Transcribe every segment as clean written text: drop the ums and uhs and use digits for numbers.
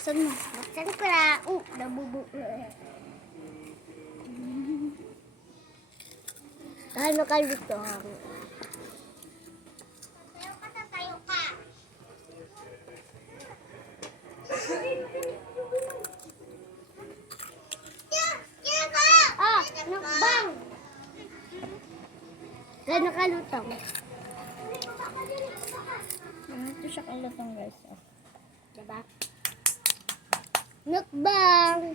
Buksan mo. Buksan ko na. Nabubu. Ano ka dito? Tayo ka na, tayo ka. Ah, nakbang. Gano'n ka lutong? Ito siya kalutong guys. Diba? Nakbang.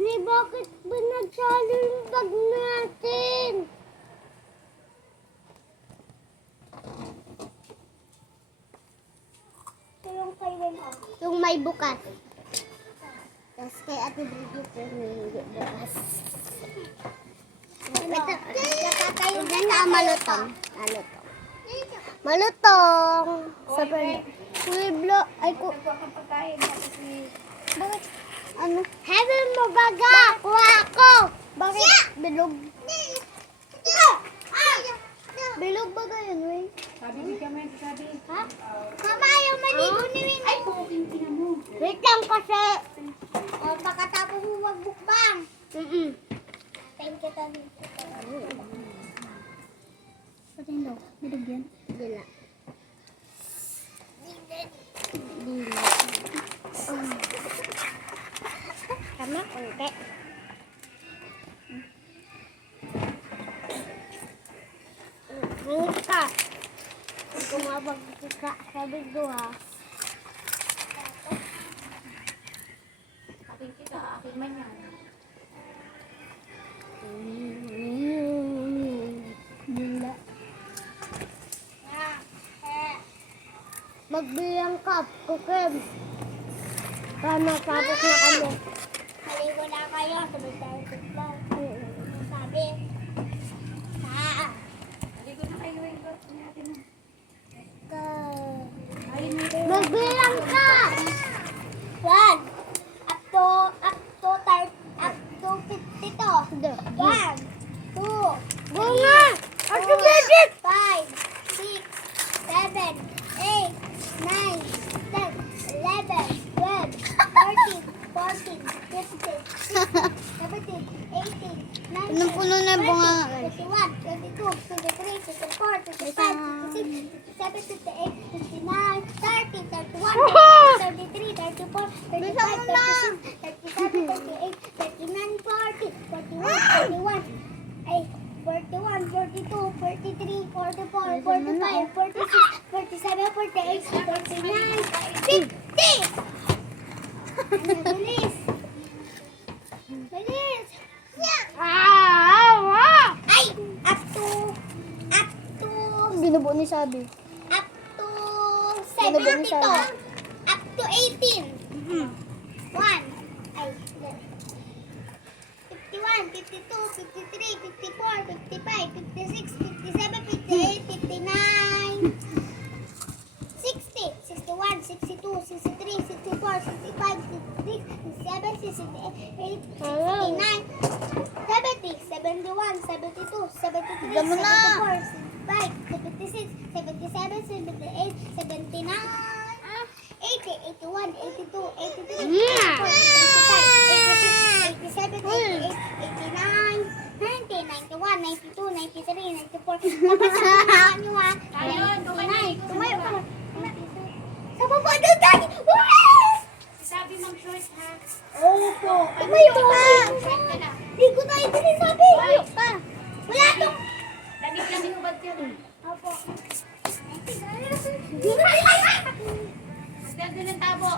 Ni bakit ba nagsalo yung bag natin? Yung may bukas. Tapos kay Ate Brigitte may hindi bukas. Ito na malutong. Malutong. Malutong. Sabi Pueblo. Ay ko. Bakit? Ano? Heaven mo baga. Kuha ako. Bakit? Bilog. Bilog baga yun, wey. Sabi ni Kamen, sabi. Ha? Mama, ayaw maligo ni Win. Ay, puking tina mo. Wait lang kasi. O, pagkatapos mo magbukbang. Thank you, Tani. Pati daw, bilog yan. Dila. Dila. Tama, konti. Hangit ka. Kumabag ka sa bigo ha. Aking kita, aking man yan. Dila. Magbilang ka, kukim. Para matapos na kami. Haligo na kayo, sabay tayo tutlaw. Sabi. Haligo na kayo, Wengo. Natin na. Magbilang ka! 1 up to 52. 1, 2, bunga! 5, 6, 7, 8, 9, 10, 11, 12, 13, 14, 15, 16, 17, 18, 19, Punong-puno na yung bunga. 21, 22, 23, 24, 25, 26, 27, 28, 29, 30, 31, 32, 33, 34, 35, 36, 37, 38, 39, 40, 41, 41, 41, 42, 43, 44, 45, 46, 47, 48, 49, 50! Bilis! Bilis! Ay! Up to Binubuo ni Sabi. Up to Ano ba 70 yung to. sabi? Up to 18. 1. Ay. 51, 52, 53, 54, 55, 56, 57, 58, 59, 60, 61, 62, 63, 64, 65, 66, 67, 68, 69, 70, 71, 72, 73, Diyan mo na. 74, 75, 76, 77, 78, 79, 80, 81, 82, 83, 84, 85, 86, 87, 88, 89, 90, 91, 92, 93, 94. Tapos sa nyo ha. Ayun, tumayo. Tumayo ka. Sa baba doon tayo. Sabi mang short ha. Opo. Tumayo ka. Short ka na. Ligo tayo din sabi. Tumayo ka. Wala tong. Lamig-lamig hubad ka na. Opo. Magdagdag ng tabo.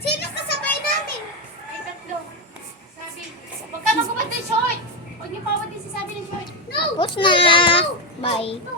Sino kasabay namin? Ay, tatlo. Sabi, huwag ka magubad ng short. Huwag niyo pawad din si Sabi ng short. No. Tapos na. No. Bye. No.